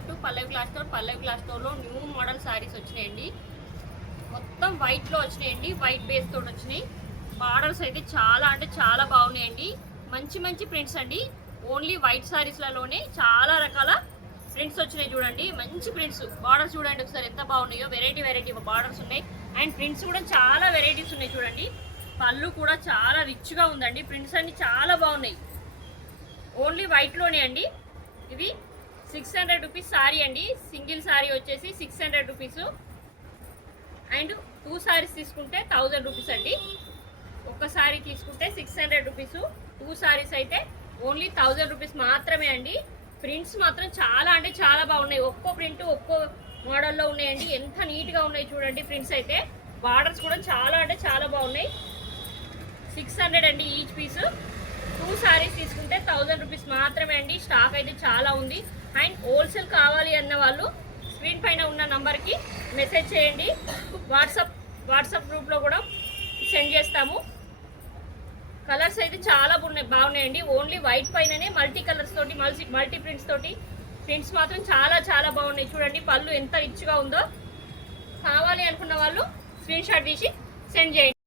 Welcome to Pallavi class store. Pallavi class స్టోర్లో new model saris వచ్చినాయండి. మొత్తం వైట్లో వచ్చినాయండి, వైట్ బేస్ తోటి వచ్చినాయి. బార్డర్స్ అయితే చాలా అంటే చాలా బాగున్నాయండి. మంచి మంచి ప్రింట్స్ అండి. ఓన్లీ వైట్ శారీస్లలోనే చాలా రకాల ప్రింట్స్ వచ్చినాయి. చూడండి మంచి ప్రింట్స్. బార్డర్స్ చూడండి ఒకసారి ఎంత బాగున్నాయో. వెరైటీ వెరైటీ బార్డర్స్ ఉన్నాయి అండ్ ప్రింట్స్ కూడా చాలా వెరైటీస్ ఉన్నాయి. చూడండి పళ్ళు కూడా చాలా రిచ్గా ఉందండి. ప్రింట్స్ అన్ని చాలా బాగున్నాయి. ఓన్లీ వైట్లోనే అండి. ఇది 600 రూపీస్ సారీ అండి. సింగిల్ సారీ వచ్చేసి 600 రూపీస్ అండ్ 2 సారీస్ తీసుకుంటే 1000 రూపీస్ అండి. ఒక సారీ తీసుకుంటే 600 రూపీస్, 2 సారీస్ అయితే ఓన్లీ 1000 రూపీస్ మాత్రమే అండి. ప్రింట్స్ మాత్రం చాలా అంటే చాలా బాగున్నాయి. ఒక్కో ప్రింట్ ఒక్కో మోడల్లో ఉన్నాయండి. ఎంత నీట్గా ఉన్నాయి చూడండి ప్రింట్స్ అయితే. బార్డర్స్ కూడా చాలా అంటే చాలా బాగున్నాయి. 600 అండి ఈచ్ పీస్. 2 సారీస్ తీసుకుంటే 1000 రూపీస్ మాత్రమే అండి. స్టాక్ అయితే చాలా ఉంది అండ్ హోల్సేల్ కావాలి అన్న వాళ్ళు స్క్రీన్ పైన ఉన్న నంబర్కి మెసేజ్ చేయండి. వాట్సాప్ గ్రూప్లో కూడా సెండ్ చేస్తాము. కలర్స్ అయితే చాలా బాగున్నాయండి. ఓన్లీ వైట్ పైననే మల్టీ కలర్స్ తోటి మల్టీ ప్రింట్స్ తోటి ప్రింట్స్ మాత్రం చాలా చాలా బాగున్నాయి. చూడండి పళ్ళు ఎంత రిచ్గా ఉందో. కావాలి అనుకున్న వాళ్ళు స్క్రీన్ షాట్ తీసి సెండ్ చేయండి.